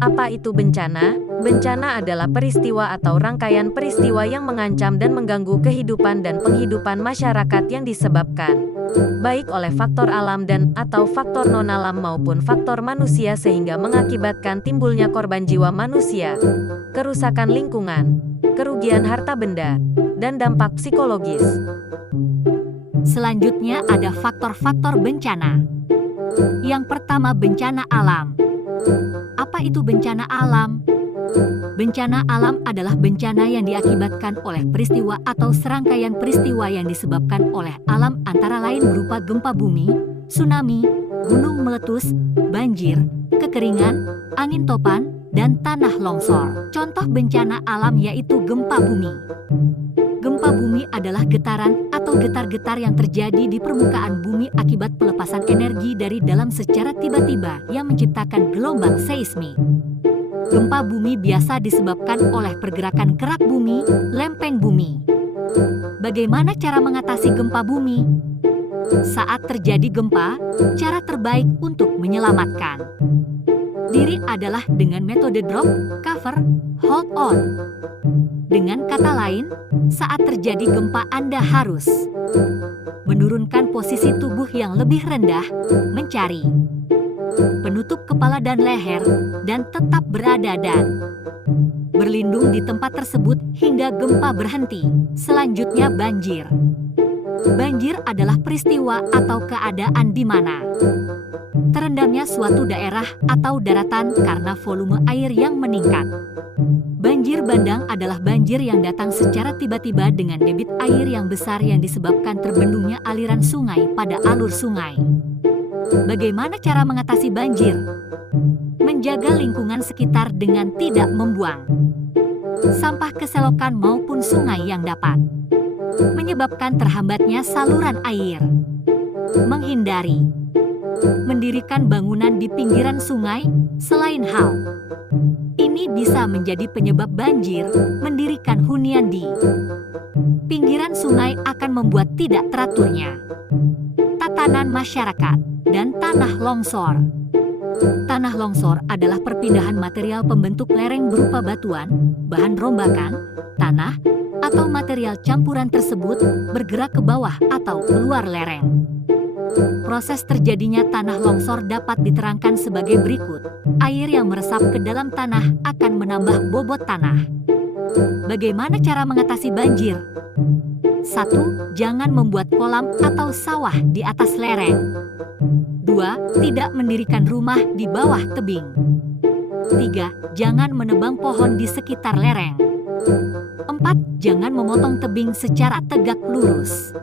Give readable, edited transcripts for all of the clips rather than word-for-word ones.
Apa itu bencana? Bencana adalah peristiwa atau rangkaian peristiwa yang mengancam dan mengganggu kehidupan dan penghidupan masyarakat yang disebabkan baik oleh faktor alam dan atau faktor non-alam maupun faktor manusia sehingga mengakibatkan timbulnya korban jiwa manusia, kerusakan lingkungan, kerugian harta benda, dan dampak psikologis. Selanjutnya ada faktor-faktor bencana. Yang pertama, bencana alam. Apa itu bencana alam? Bencana alam adalah bencana yang diakibatkan oleh peristiwa atau serangkaian peristiwa yang disebabkan oleh alam antara lain berupa gempa bumi, tsunami, gunung meletus, banjir, kekeringan, angin topan, dan tanah longsor. Contoh bencana alam yaitu gempa bumi. Gempa bumi adalah getaran atau getar-getar yang terjadi di permukaan bumi akibat pelepasan energi dari dalam secara tiba-tiba yang menciptakan gelombang seismik. Gempa bumi biasa disebabkan oleh pergerakan kerak bumi, lempeng bumi. Bagaimana cara mengatasi gempa bumi? Saat terjadi gempa, cara terbaik untuk menyelamatkan diri adalah dengan metode drop, cover, hold on. Dengan kata lain, saat terjadi gempa Anda harus menurunkan posisi tubuh yang lebih rendah, mencari penutup kepala dan leher, dan tetap berada dan berlindung di tempat tersebut hingga gempa berhenti. Selanjutnya banjir. Banjir adalah peristiwa atau keadaan di mana terendamnya suatu daerah atau daratan karena volume air yang meningkat. Banjir bandang adalah banjir yang datang secara tiba-tiba dengan debit air yang besar yang disebabkan terbendungnya aliran sungai pada alur sungai. Bagaimana cara mengatasi banjir? Menjaga lingkungan sekitar dengan tidak membuang sampah ke selokan maupun sungai yang dapat menyebabkan terhambatnya saluran air. Menghindari mendirikan bangunan di pinggiran sungai. Selain hal ini bisa menjadi penyebab banjir, mendirikan hunian di pinggiran sungai akan membuat tidak teraturnya tatanan masyarakat. Dan tanah longsor. Tanah longsor adalah perpindahan material pembentuk lereng berupa batuan, bahan rombakan, tanah, atau material campuran tersebut bergerak ke bawah atau keluar lereng. Proses terjadinya tanah longsor dapat diterangkan sebagai berikut. Air yang meresap ke dalam tanah akan menambah bobot tanah. Bagaimana cara mengatasi banjir? 1. Jangan membuat kolam atau sawah di atas lereng. 2. Tidak mendirikan rumah di bawah tebing. 3. Jangan menebang pohon di sekitar lereng. 4. Jangan memotong tebing secara tegak lurus.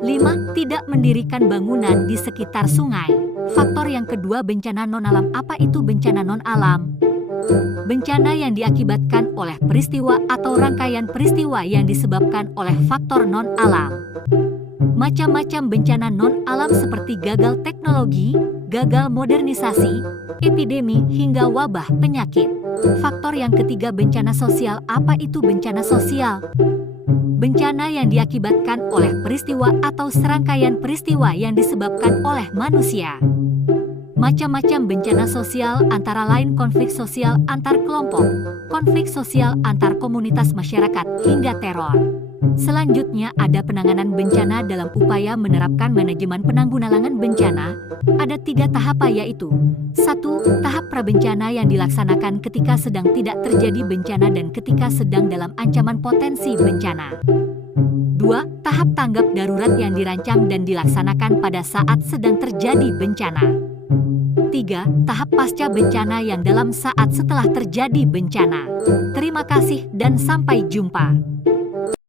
5. Tidak mendirikan bangunan di sekitar sungai. Faktor yang kedua, bencana non-alam. Apa itu bencana non-alam? Bencana yang diakibatkan oleh peristiwa atau rangkaian peristiwa yang disebabkan oleh faktor non-alam. Macam-macam bencana non-alam seperti gagal teknologi, gagal modernisasi, epidemi, hingga wabah penyakit. Faktor yang ketiga, bencana sosial. Apa itu bencana sosial? Bencana yang diakibatkan oleh peristiwa atau serangkaian peristiwa yang disebabkan oleh manusia. Macam-macam bencana sosial antara lain konflik sosial antar kelompok, konflik sosial antar komunitas masyarakat, hingga teror. Selanjutnya ada penanganan bencana dalam upaya menerapkan manajemen penanggulangan bencana. Ada 3 tahap yaitu 1. Tahap prabencana yang dilaksanakan ketika sedang tidak terjadi bencana dan ketika sedang dalam ancaman potensi bencana. 2. Tahap tanggap darurat yang dirancang dan dilaksanakan pada saat sedang terjadi bencana. 3. Tahap pasca bencana yang dalam saat setelah terjadi bencana. Terima kasih dan sampai jumpa.